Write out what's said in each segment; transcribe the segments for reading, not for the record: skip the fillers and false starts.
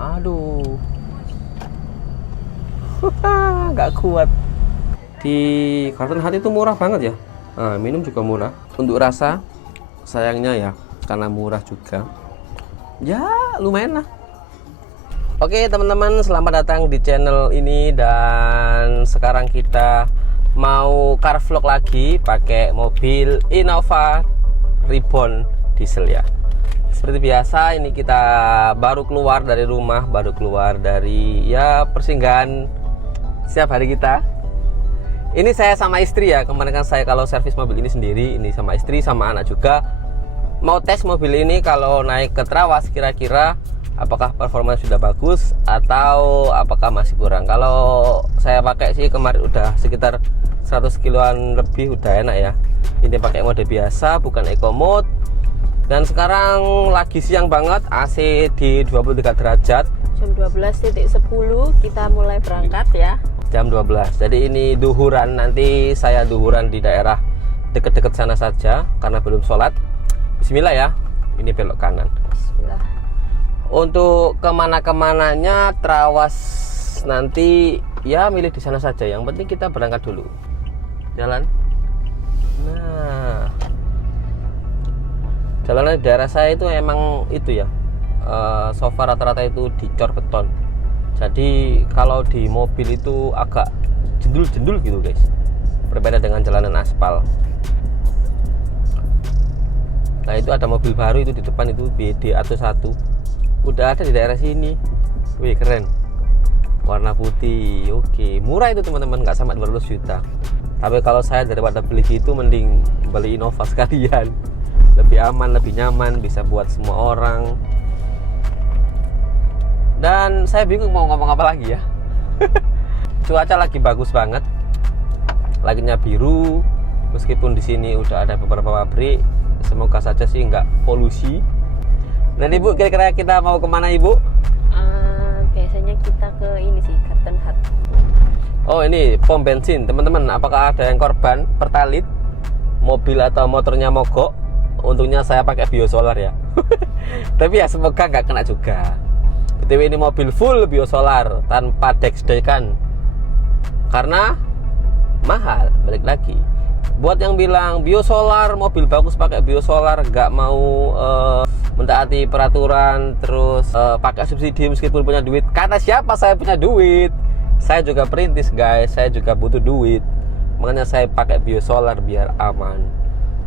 Aduh. Nggak kuat. Di Garden Hut itu murah banget ya. Nah, minum juga murah. Untuk rasa, sayangnya ya, karena murah juga. Ya, lumayan lah. Oke teman-teman, selamat datang di channel ini. Dan sekarang kita mau car vlog lagi pakai mobil Innova Reborn diesel ya. Seperti biasa, ini kita baru keluar dari rumah, baru keluar dari ya persinggahan setiap hari kita. Ini saya sama istri ya. Kemarin kan saya kalau servis mobil ini sendiri, ini sama istri sama anak juga. Mau tes mobil ini kalau naik ke Trawas kira-kira apakah performanya sudah bagus atau apakah masih kurang. Kalau saya pakai sih kemarin udah sekitar 100 kiloan lebih, udah enak ya. Ini pakai mode biasa, bukan eco mode. Dan sekarang lagi siang banget, AC di 23 derajat. Jam 12.10 kita mulai berangkat ya. Jam 12. Jadi ini duhuran, nanti saya duhuran di daerah deket-deket sana saja karena belum sholat. Bismillah ya. Ini belok kanan. Bismillah. Untuk kemana-kemananya Trawas nanti ya milih di sana saja. Yang penting kita berangkat dulu. Jalan. Nah, jalanan di daerah saya itu emang itu ya. So far rata-rata itu dicor beton. Jadi kalau di mobil itu agak jendul-jendul gitu guys. Berbeda dengan jalanan aspal. Nah itu ada mobil baru itu di depan itu BD atau 1 udah ada di daerah sini. Wih keren, warna putih. Oke, murah itu teman-teman, nggak sampai 200 juta. Tapi kalau saya daripada beli gitu mending beli Innova sekalian. Lebih aman, lebih nyaman, bisa buat semua orang. Dan saya bingung mau ngomong apa lagi ya. Cuaca lagi bagus banget, langitnya biru. Meskipun di sini udah ada beberapa pabrik, semoga saja sih nggak polusi. Dan Ibu, kira-kira kita mau kemana Ibu? Biasanya kita ke ini sih, Garden Hut. Oh ini pom bensin teman-teman. Apakah ada yang korban pertalit, mobil atau motornya mogok? Untungnya saya pakai biosolar ya. Tapi ya semoga nggak kena juga. BTW ini mobil full biosolar tanpa dex-dekan. Karena mahal, balik lagi. Buat yang bilang biosolar, mobil bagus pakai biosolar, nggak mau mentaati peraturan, terus pakai subsidi meskipun punya duit. Kata siapa saya punya duit? Saya juga perintis guys, saya juga butuh duit. Makanya saya pakai biosolar biar aman.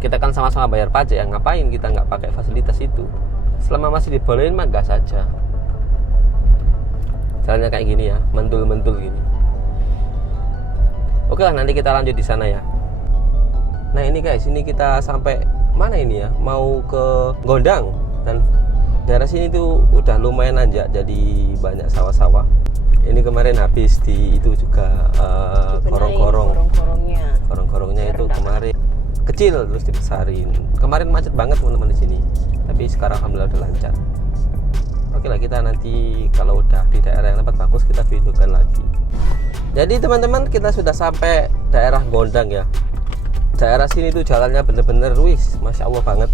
Kita kan sama-sama bayar pajak ya, ngapain kita nggak pakai fasilitas itu? Selama masih dibolehin mah gas saja. Jalannya kayak gini ya, mentul-mentul gini. Oke lah, nanti kita lanjut di sana ya. Nah ini guys, ini kita sampai mana ini ya? Mau ke Gondang. Dan daerah sini tuh udah lumayan nanjak, jadi banyak sawah-sawah. Ini kemarin habis di itu juga gorong-gorongnya itu kemarin kecil terus dibesarin. Kemarin macet banget teman-teman di sini, tapi sekarang alhamdulillah udah lancar. Oke lah, kita nanti kalau udah di daerah yang tempat bagus kita videokan lagi. Jadi teman-teman, kita sudah sampai daerah Gondang ya. Daerah sini tuh jalannya bener-bener wis, masya Allah banget.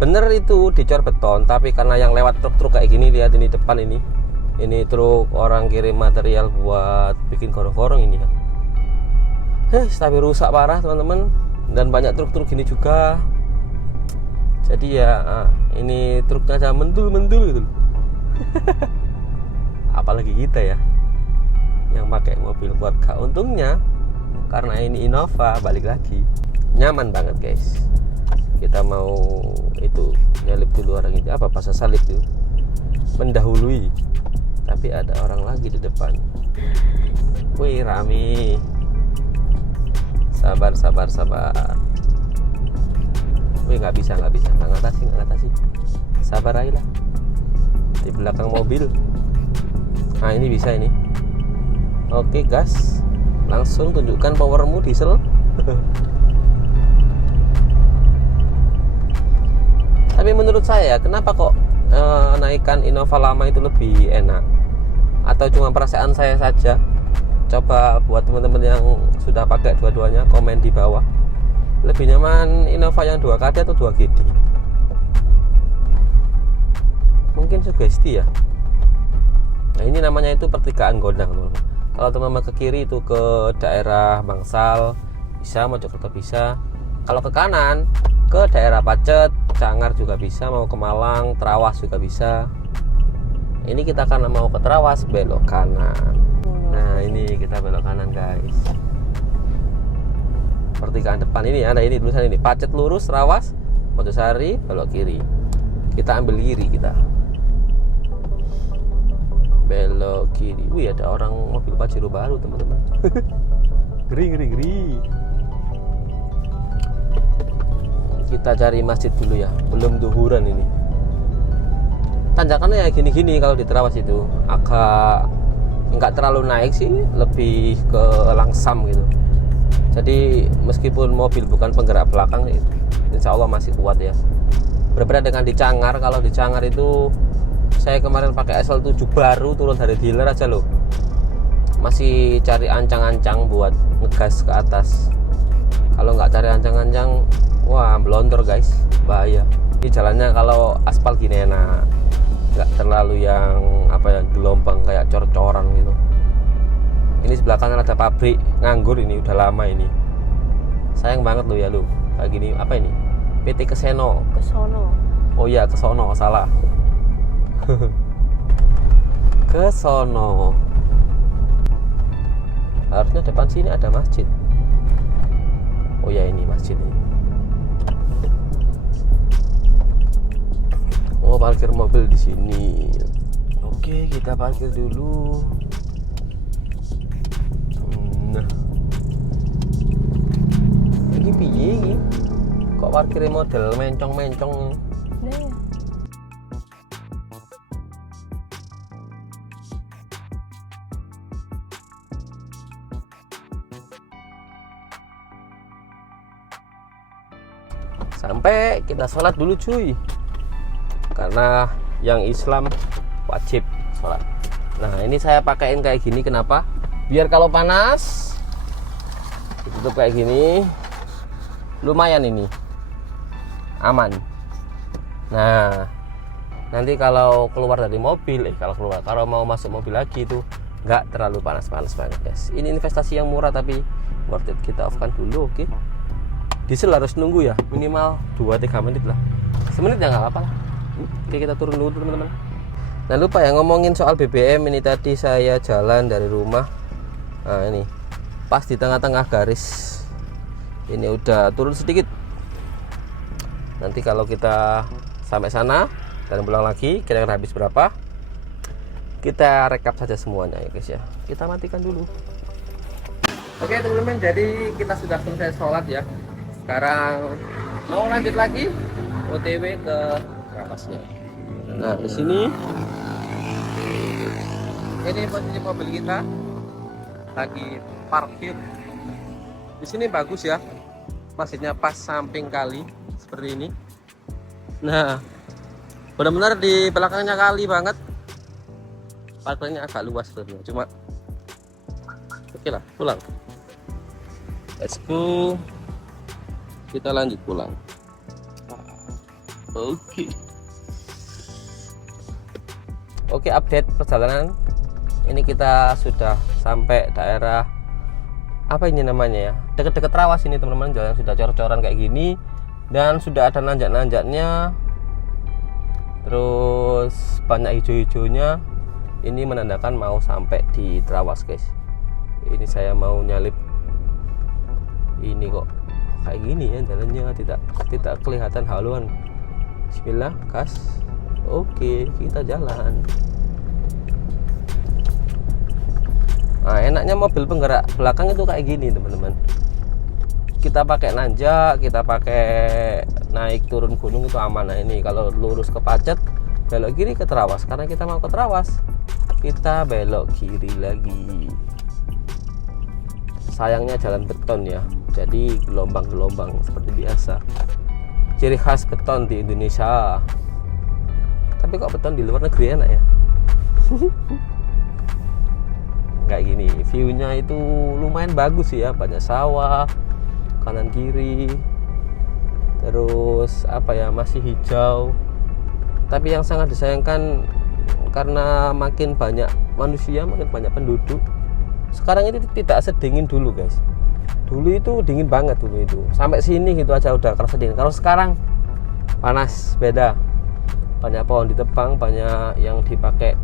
Bener itu dicor beton, tapi karena yang lewat truk-truk kayak gini, lihat ini depan ini truk orang kirim material buat bikin gorong-gorong ini ya. Tapi rusak parah teman-teman, dan banyak truk-truk gini juga. Jadi ya ini truknya aja mendul-mendul gitu. Apalagi kita ya yang pakai mobil keluarga. Untungnya karena ini Innova, balik lagi nyaman banget guys. Kita mau itu nyalip dulu orang ini, apa bahasa salib itu, mendahului, tapi ada orang lagi di depan. Wih rame. Sabar. Wih nggak bisa nggak ngatasi. Sabar aja lah. Di belakang mobil. Nah ini bisa ini. Oke gas. Langsung tunjukkan powermu diesel. Tapi menurut saya, kenapa kok naikkan Innova lama itu lebih enak? Atau cuma perasaan saya saja? Coba buat teman-teman yang sudah pakai dua-duanya, komen di bawah. Lebih nyaman Innova yang 2KD atau 2GD? Mungkin sugesti ya. Nah ini namanya itu pertigaan Gondang teman-teman. Kalau teman-teman ke kiri itu ke daerah Bangsal bisa, Mojokerto bisa. Kalau ke kanan ke daerah Pacet, Cangar juga bisa, mau ke Malang, Trawas juga bisa. Ini kita karena mau ke Trawas belok kanan. Nah ini kita belok kanan guys. Pertigaan depan ini ada ini tulisan ini Pacet lurus, Trawas, Mojosari belok kiri. Kita ambil kiri kita. Belok kiri. Wih ada orang mobil Pajero baru teman-teman. Geri. Kita cari masjid dulu ya. Belum duhuran ini. Tanjakannya ya gini-gini kalau di Trawas itu. Agak nggak terlalu naik sih, lebih ke langsam gitu. Jadi meskipun mobil bukan penggerak belakang, insya Allah masih kuat ya. Berbeda dengan di Cangar. Kalau di Cangar itu saya kemarin pakai SL7 baru turun dari dealer aja loh, masih cari ancang-ancang buat ngegas ke atas. Kalau nggak cari ancang-ancang, wah blontor guys, bahaya. Ini jalannya kalau aspal gini enak, nggak terlalu yang apa ya gelombang kayak cor-coran gitu. Ini sebelah kanan ada pabrik nganggur, ini udah lama ini. Sayang banget lo ya lo, kayak gini. Apa ini? PT Keseno. Kesono. Oh iya Kesono, salah. Ke sono. Harusnya depan sini ada masjid. Oh ya ini masjid ini. Oh parkir mobil di sini. Oke kita parkir dulu. Nah. Ini piye ini? Kok parkirnya model mencong-mencong? Nah, ya. Sampai kita sholat dulu cuy, karena yang Islam wajib sholat. Nah ini saya pakaiin kayak gini, kenapa? Biar kalau panas ditutup kayak gini, lumayan ini aman. Nah nanti kalau keluar dari mobil, kalau mau masuk mobil lagi itu nggak terlalu panas-panas banget guys. Ini investasi yang murah tapi worth it. Kita off kan dulu, oke? Diesel harus nunggu ya, minimal 2-3 menit lah. Semenit ya nggak apa-apa lah. Oke kita turun dulu teman-teman. Nah lupa ya ngomongin soal BBM. Ini tadi saya jalan dari rumah. Nah ini pas di tengah-tengah garis. Ini udah turun sedikit. Nanti kalau kita sampai sana dan pulang lagi kira-kira habis berapa, kita rekap saja semuanya ya guys ya. Kita matikan dulu. Oke teman-teman, jadi kita sudah selesai sholat ya. Sekarang mau lanjut lagi OTW ke Trapasnya. Nah di sini ini posisi mobil kita lagi parkir. Di sini bagus ya, masjidnya pas samping kali seperti ini. Nah benar-benar di belakangnya kali banget. Parkirnya agak luas sebenarnya, cuma oke lah, pulang. Let's go. Kita lanjut pulang. Oke, update perjalanan. Ini kita sudah sampai daerah apa ini namanya ya? Deket-deket Trawas ini teman-teman. Jalan sudah cor-coran kayak gini dan sudah ada nanjak-nanjaknya. Terus banyak hijau-hijaunya. Ini menandakan mau sampai di Trawas, guys. Ini saya mau nyalip. Ini kok kayak gini ya jalannya, tidak kelihatan haluan. Bismillah, gas. Oke, kita jalan. Nah enaknya mobil penggerak belakang itu kayak gini teman-teman. Kita pakai nanjak, kita pakai naik turun gunung itu aman. Nah ini kalau lurus ke Pacet, belok kiri ke Trawas. Karena kita mau ke Trawas, kita belok kiri lagi. Sayangnya jalan beton ya, jadi gelombang-gelombang seperti biasa. Ciri khas beton di Indonesia. Tapi kok beton di luar negeri enak ya. Kayak gini, view-nya itu lumayan bagus sih ya, banyak sawah kanan kiri. Terus apa ya, masih hijau. Tapi yang sangat disayangkan karena makin banyak manusia, makin banyak penduduk, sekarang itu tidak sedingin dulu guys. Dulu itu dingin banget dulu itu, sampai sini gitu aja udah kerasa dingin. Kalau sekarang panas, beda. Banyak pohon ditebang, banyak yang dipakai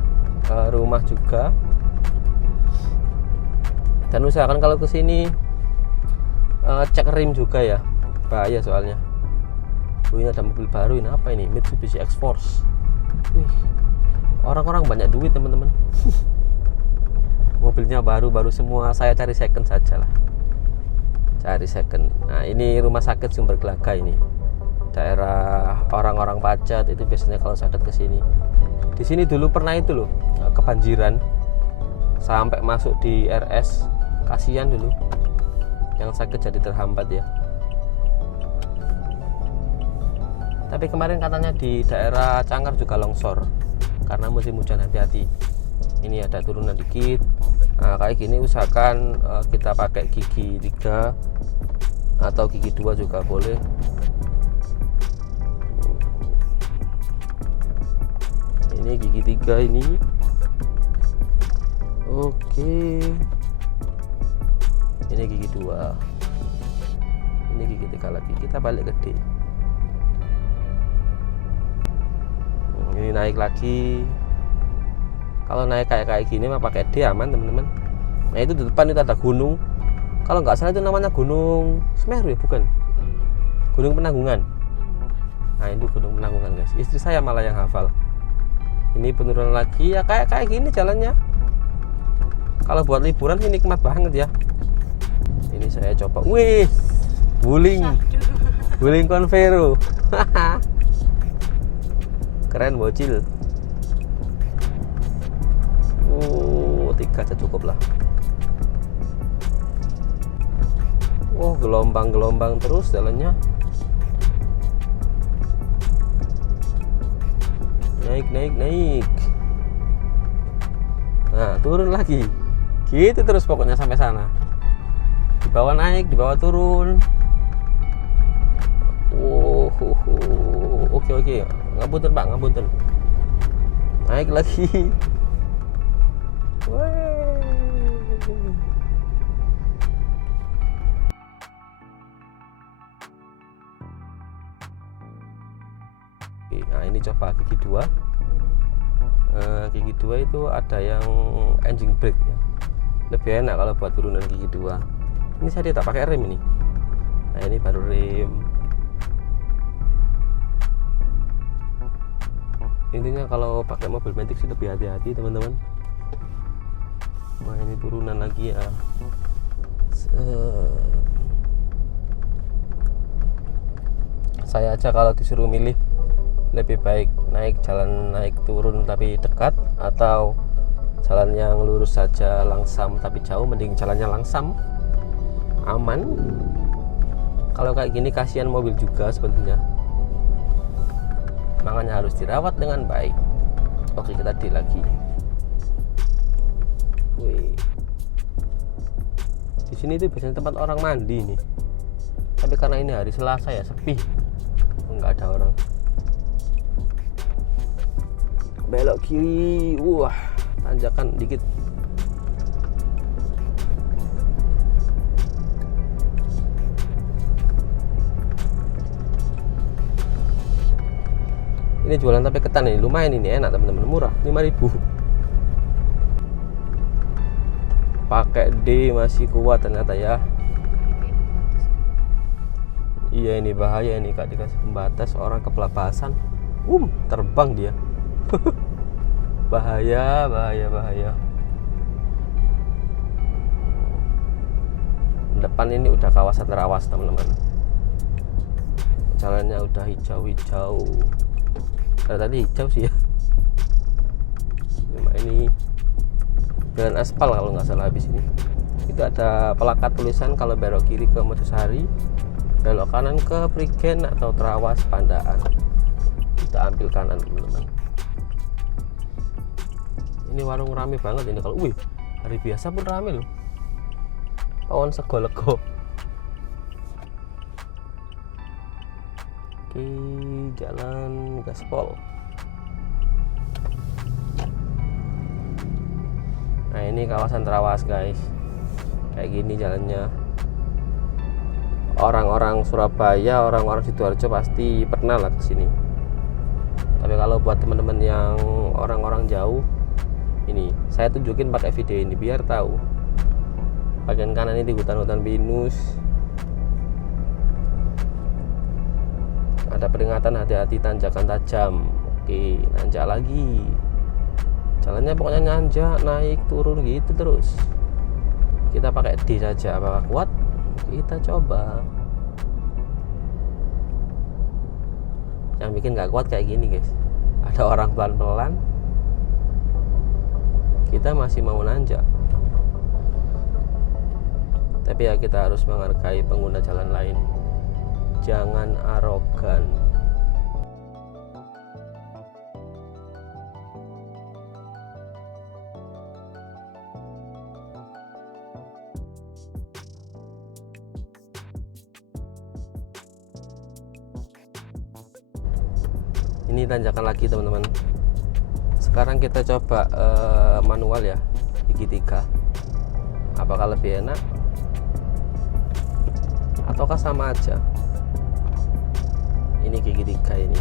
rumah juga. Dan usahakan kalau kesini cek rim juga ya, bahaya soalnya. Ini ada mobil baru, ini apa ini? Mitsubishi X-Force. Wih, orang-orang banyak duit teman-teman. Mobilnya baru-baru semua, saya cari second saja lah. Cari second. Nah ini rumah sakit Sumber Gelaga ini. Daerah orang-orang Pacet itu biasanya kalau sakit ke sini. Di sini dulu pernah itu loh, kebanjiran. Sampai masuk di RS. Kasihan dulu. Yang sakit jadi terhambat ya. Tapi kemarin katanya di daerah Cangkar juga longsor karena musim hujan, hati-hati. Ini ada turunan dikit. Nah, kayak gini usahakan kita pakai gigi 3 atau gigi 2 juga boleh. Ini gigi 3 ini. Oke. Ini gigi 2. Ini gigi 3 lagi. Kita balik ke D. Ini naik lagi. Kalau naik kayak gini mah pakai D aman teman-teman. Nah itu di depan itu ada gunung. Kalau nggak salah itu namanya Gunung Semeru ya, bukan? Gunung Penanggungan. Nah itu Gunung Penanggungan guys. Istri saya malah yang hafal. Ini penurunan lagi ya, kayak gini jalannya. Kalau buat liburan sih nikmat banget ya. Ini saya coba. Wih, Wuling Convero. Keren bocil. 3 aja cukup lah. Gelombang-gelombang terus jalannya. Naik. Nah turun lagi. Gitu terus pokoknya sampai sana. Di bawah naik, di bawah turun. Oke. Ngapunten Pak, ngapunten. Naik lagi. Nah ini coba gigi 2. Gigi 2 itu ada yang engine brake ya. Lebih enak kalau buat turunan gigi 2. Ini saya tidak pakai rem ini. Nah ini baru rem. Intinya kalau pakai mobil Matic sih lebih hati-hati teman-teman. Nah ini turunan lagi ya. Saya aja kalau disuruh milih lebih baik naik turun tapi dekat, atau jalan yang lurus saja langsam tapi jauh, mending jalannya langsam, aman. Kalau kayak gini kasihan mobil juga sebetulnya, makanya harus dirawat dengan baik. Oke, kita di lagi. Wih. Di sini itu biasanya tempat orang mandi nih. Tapi karena ini hari Selasa ya, sepi. Enggak ada orang. Belok kiri. Wah, tanjakan dikit. Ini jualan tape ketan ini, lumayan ini, enak teman-teman, murah, 5.000. Pakai D masih kuat ternyata ya. Iya ini bahaya ini Kak, dikasih pembatas orang kepelapasan. Terbang dia. bahaya. Depan ini udah kawasan terawas teman-teman. Jalannya udah hijau-hijau. Tadi hijau sih ya. Cuma ini jalan aspal kalau nggak salah habis ini. Itu ada pelakat tulisan kalau belok kiri ke Mojosari, belok kanan ke Prigen atau Terawas Pandaan. Kita ambil kanan teman-teman. Ini warung rame banget ini kalau hari biasa pun rame loh. Pawon sego lego. Oke, jalan gaspol. Nah ini kawasan Trawas guys, kayak gini jalannya. Orang-orang Surabaya, orang-orang Sidoarjo pasti pernah lah kesini. Tapi kalau buat teman-teman yang orang-orang jauh, ini saya tunjukin pakai video ini biar tahu. Bagian kanan ini hutan-hutan pinus. Ada peringatan hati-hati tanjakan tajam. Oke, nanjak lagi. Jalannya pokoknya nanjak, naik, turun gitu terus. Kita pakai D saja, apakah kuat? Kita coba. Yang bikin gak kuat kayak gini guys, ada orang pelan-pelan, kita masih mau nanjak. Tapi ya kita harus menghargai pengguna jalan lain. Jangan arogan. Ini tanjakan lagi teman-teman. Sekarang kita coba manual ya, gigi 3. Apakah lebih enak ataukah sama aja? Ini gigi 3 ini.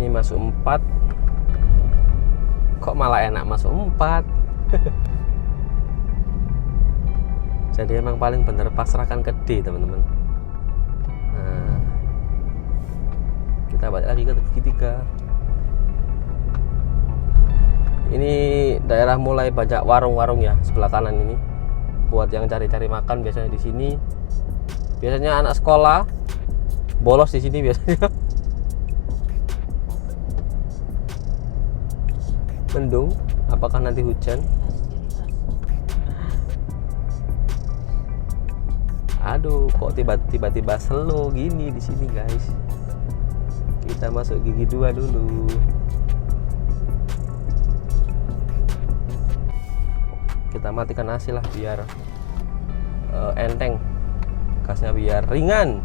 Ini masuk 4. Kok malah enak masuk 4? Jadi emang paling bener pasrahkan ke D teman-teman. Nah, kita balik lagi ke gigi 3. Ini daerah mulai banyak warung-warung ya sebelah kanan ini. Buat yang cari-cari makan biasanya di sini. Biasanya anak sekolah bolos di sini biasanya. Mendung, apakah nanti hujan? Aduh, kok tiba-tiba slow gini di sini guys. Kita masuk gigi 2 dulu. Kita matikan AC lah biar enteng, gasnya biar ringan.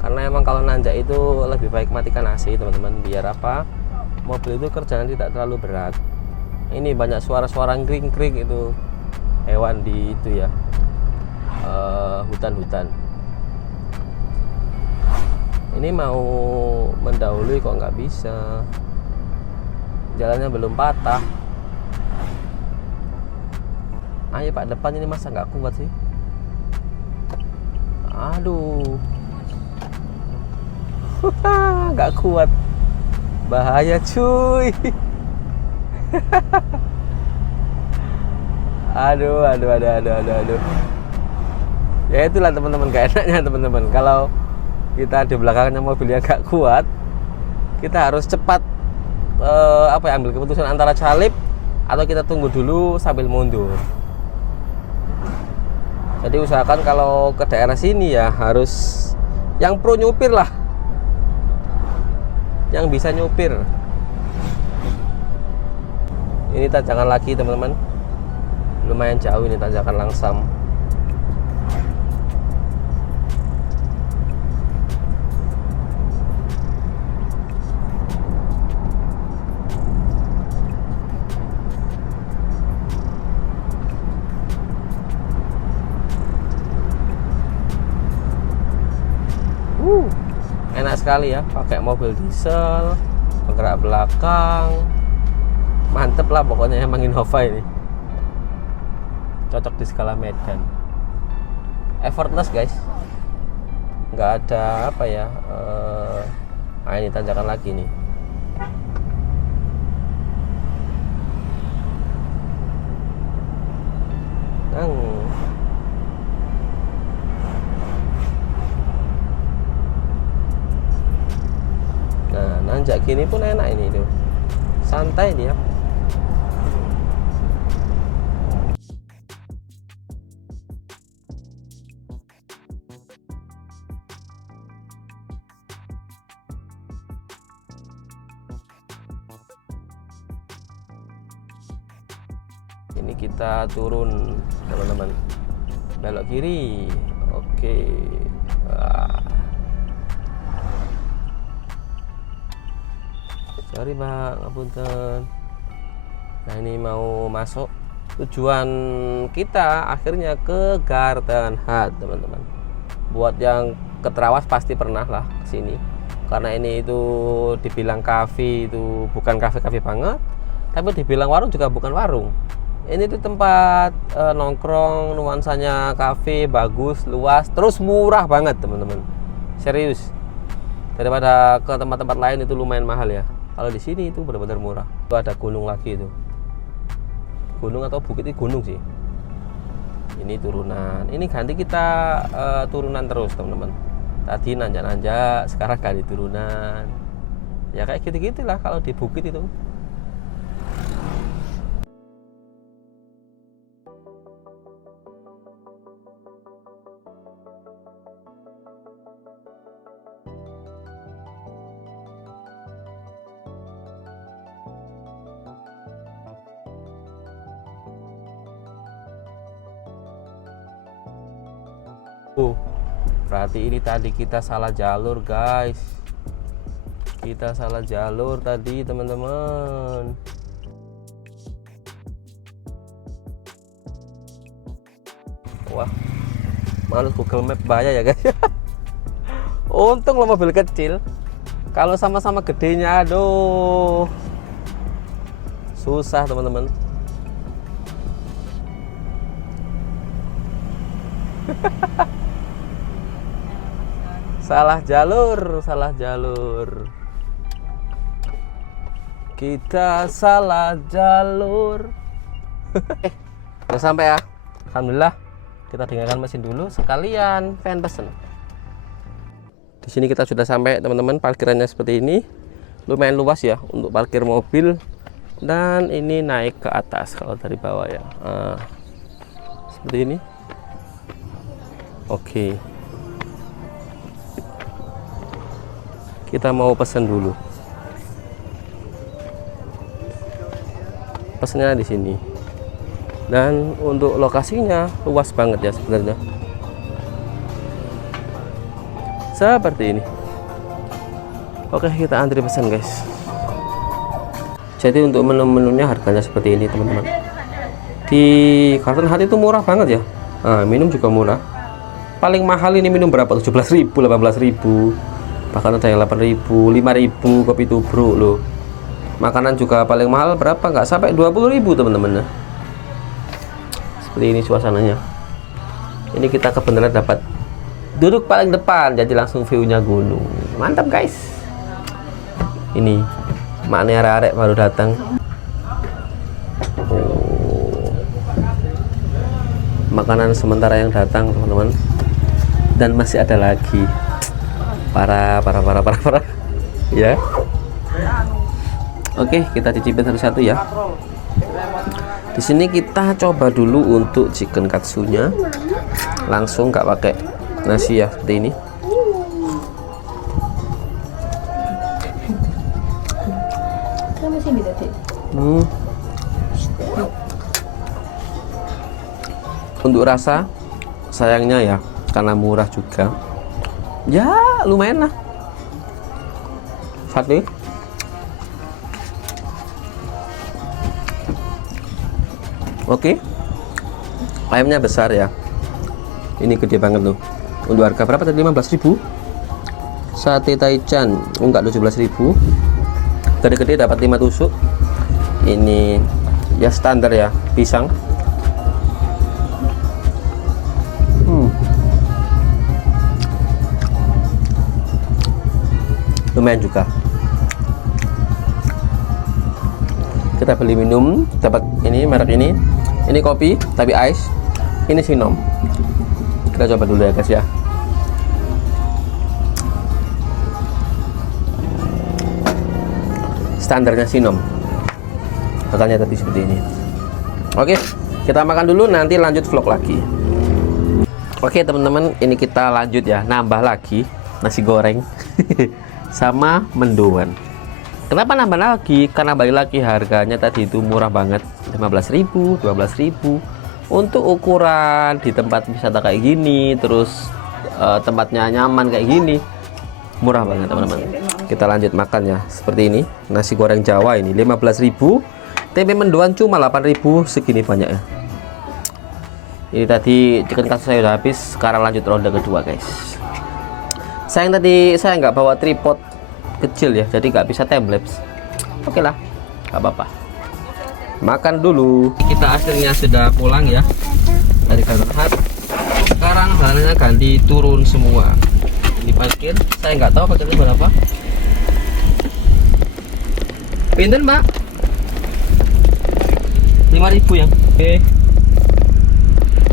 Karena emang kalau nanjak itu lebih baik matikan AC teman-teman, biar apa? Mobil itu kerjaan tidak terlalu berat. Ini banyak suara-suara kring-kring itu hewan di itu ya, hutan-hutan. Ini mau mendahului kok nggak bisa, jalannya belum patah. Ayo pak, depan ini masa nggak kuat sih? Aduh, nggak kuat, bahaya cuy. Aduh. Ya itulah teman-teman, gak enaknya teman-teman. Kalau kita di belakangnya mobil yang gak kuat, kita harus cepat ambil keputusan antara salip atau kita tunggu dulu sambil mundur. Jadi usahakan kalau ke daerah sini ya harus yang pro nyupir lah, yang bisa nyupir. Ini tanjakan lagi teman-teman, lumayan jauh ini tanjakan langsam. Enak sekali ya pakai mobil diesel, penggerak belakang, mantep lah pokoknya emang Innova ini. Cocok di skala medan, effortless guys, nggak ada apa ya. Nah ini tanjakan lagi nih. Nah, nanjak gini pun enak ini tuh. Santai dia. Ini kita turun teman-teman, belok kiri. Oke. Sorry Mbak, ngapunten. Nah ini mau masuk. Tujuan kita akhirnya ke Garden Hut teman-teman. Buat yang ke Trawas pasti pernah lah kesini. Karena ini itu dibilang kafe itu bukan kafe-kafe banget, tapi dibilang warung juga bukan warung. Ini tuh tempat nongkrong, nuansanya kafe, bagus, luas, terus murah banget teman-teman. Serius. Daripada ke tempat-tempat lain itu lumayan mahal ya. Kalau di sini itu benar-benar murah. Itu ada gunung lagi itu. Gunung atau bukit, ini gunung sih. Ini turunan. Ini ganti kita turunan terus teman-teman. Tadi nanjak-nanjak, sekarang ganti turunan. Ya kayak gitu-gitu lah kalau di bukit itu. Berarti ini tadi kita salah jalur guys. Kita salah jalur tadi teman-teman. Wah, malu Google Map bahaya ya guys. Untung lo mobil kecil. Kalau sama-sama gedenya, aduh, susah teman-teman. Salah jalur, salah jalur. Kita salah jalur. Udah sampai ya. Alhamdulillah. Kita dengarkan mesin dulu sekalian fan pesen. Di sini kita sudah sampai teman-teman. Parkirannya seperti ini. Lumayan luas ya untuk parkir mobil. Dan ini naik ke atas kalau dari bawah ya. Seperti ini. Oke. Kita mau pesan dulu. Pesannya di sini. Dan untuk lokasinya luas banget ya sebenarnya. Seperti ini. Oke, kita antri pesan guys. Jadi untuk menu-menunya harganya seperti ini teman-teman. Di Garden Hut itu murah banget ya. Nah, minum juga murah. Paling mahal ini minum berapa? 17.000, 18.000. Bahkan ada yang 8.000, 5.000 kopi tubruk loh. Makanan juga paling mahal berapa? Nggak sampai 20.000 teman-teman. Seperti ini suasananya. Ini kita kebenaran dapat duduk paling depan, jadi langsung view-nya gunung. Mantap guys. Ini maknya arek baru datang. Oh. Makanan sementara yang datang teman-teman. Dan masih ada lagi. Parah ya. Oke, kita cicipin satu-satu ya. Di sini kita coba dulu untuk chicken katsunya, langsung nggak pakai nasi ya, seperti ini. Untuk rasa sayangnya ya, karena murah juga. Ya lumayan lah. Satu. Oke. Ayamnya besar ya. Ini gede banget loh. Untuk harga berapa tadi? 15.000. Sate taichan enggak 17.000. Gede-gede dapat 5 tusuk. Ini ya standar ya, pisang. Lumayan juga. Kita beli minum, dapat ini merek ini kopi tapi ice, ini Sinom. Kita coba dulu ya guys ya. Standarnya Sinom, bakalnya tadi seperti ini. Oke, kita makan dulu, nanti lanjut vlog lagi. Oke teman-teman, ini kita lanjut ya, nambah lagi nasi goreng sama mendoan. Kenapa nambah lagi? Karena balik lagi harganya tadi itu murah banget, 15.000, 12.000. Untuk ukuran di tempat wisata kayak gini, terus tempatnya nyaman kayak gini, murah banget teman-teman. Kita lanjut makan ya. Seperti ini, nasi goreng Jawa ini 15.000. Tempe mendoan cuma 8.000, segini banyaknya. Ini tadi chicken katsu saya udah habis, sekarang lanjut ronde kedua guys. Sayang tadi saya nggak bawa tripod kecil ya, jadi nggak bisa timelapse. Oke lah, nggak apa-apa. Makan dulu. Kita akhirnya sudah pulang ya dari Garden Hut. Sekarang jalannya ganti turun semua. Ini parkir, saya nggak tahu parkirnya berapa. Pinten mbak? 5.000 ya. Oke.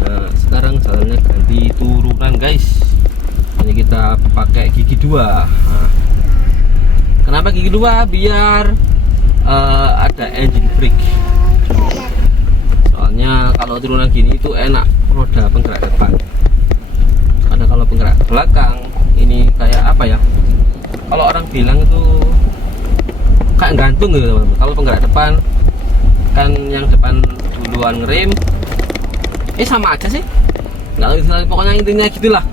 Nah, sekarang jalannya ganti turunan guys. Ini kita pakai gigi 2. Nah, kenapa gigi 2? Biar ada engine brake. Soalnya kalau turunan gini itu enak roda penggerak depan. Karena kalau penggerak belakang ini kayak apa ya? Kalau orang bilang itu kayak gantung gitu teman-teman. Kalau penggerak depan kan yang depan duluan ngerem, sama aja sih. Nggak tahu, pokoknya intinya gitulah.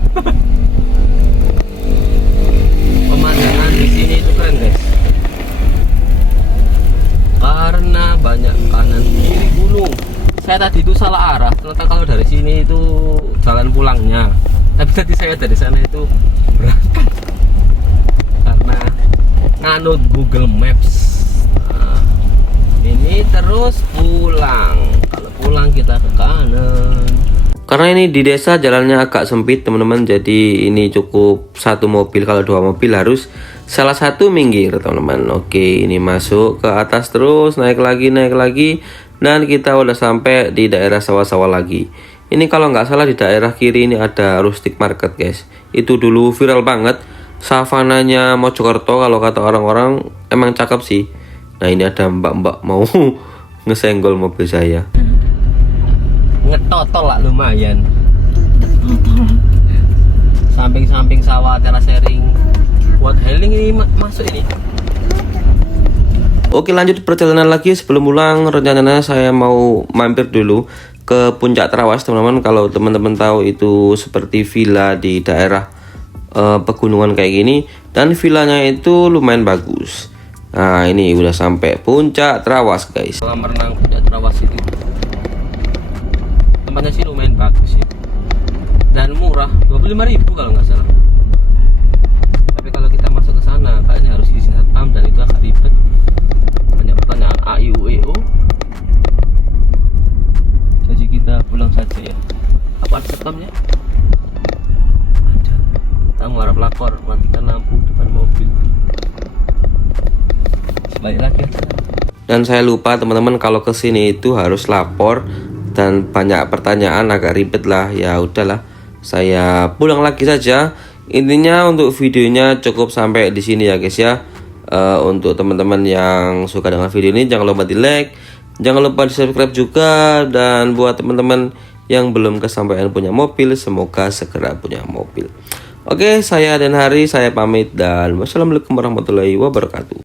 Pemandangan di sini itu keren guys. Karena banyak kanan kiri gunung. Saya tadi itu salah arah. Ternyata kalau dari sini itu jalan pulangnya. Tapi tadi saya dari sana itu berangkat karena nganut Google Maps. Nah, ini terus pulang. Kalau pulang kita ke kanan. Karena ini di desa jalannya agak sempit teman-teman, jadi ini cukup satu mobil. Kalau 2 mobil harus salah satu minggir teman-teman. Oke, ini masuk ke atas terus, naik lagi, dan kita udah sampai di daerah sawah-sawah lagi. Ini kalau nggak salah di daerah kiri ini ada Rustic Market guys. Itu dulu viral banget, savananya Mojokerto kalau kata orang-orang. Emang cakep sih. Nah ini ada mbak-mbak mau ngesenggol mobil saya. Ngetotol lah lumayan. Samping-samping sawah, terasering buat healing ini masuk ini. Oke, lanjut perjalanan lagi. Sebelum pulang rencananya saya mau mampir dulu ke Puncak Trawas teman-teman. Kalau teman-teman tahu itu seperti villa di daerah pegunungan kayak gini, dan villanya itu lumayan bagus. Nah ini udah sampai Puncak Trawas guys. Kolam renang Puncak Trawas itu tempatnya sih lumayan bagus ya, dan murah, 25.000 kalau nggak salah. Tapi kalau kita masuk ke sana kayaknya harus isi satpam dan itu agak ribet. Banyak pertanyaan A, I, U, E, O. Jadi kita pulang saja ya. Apa ada satpamnya? Ada. Kita mau harap lapor, matikan lampu depan mobil. Balik lagi. Dan saya lupa teman-teman, kalau kesini itu harus lapor dan banyak pertanyaan, agak ribet lah. Ya udahlah, saya pulang lagi saja. Intinya untuk videonya cukup sampai di sini ya guys ya. Untuk teman-teman yang suka dengan video ini jangan lupa di like, jangan lupa di subscribe juga. Dan buat teman-teman yang belum kesampaian punya mobil, semoga segera punya mobil. Oke, saya dan Hari, saya pamit dan wassalamualaikum warahmatullahi wabarakatuh.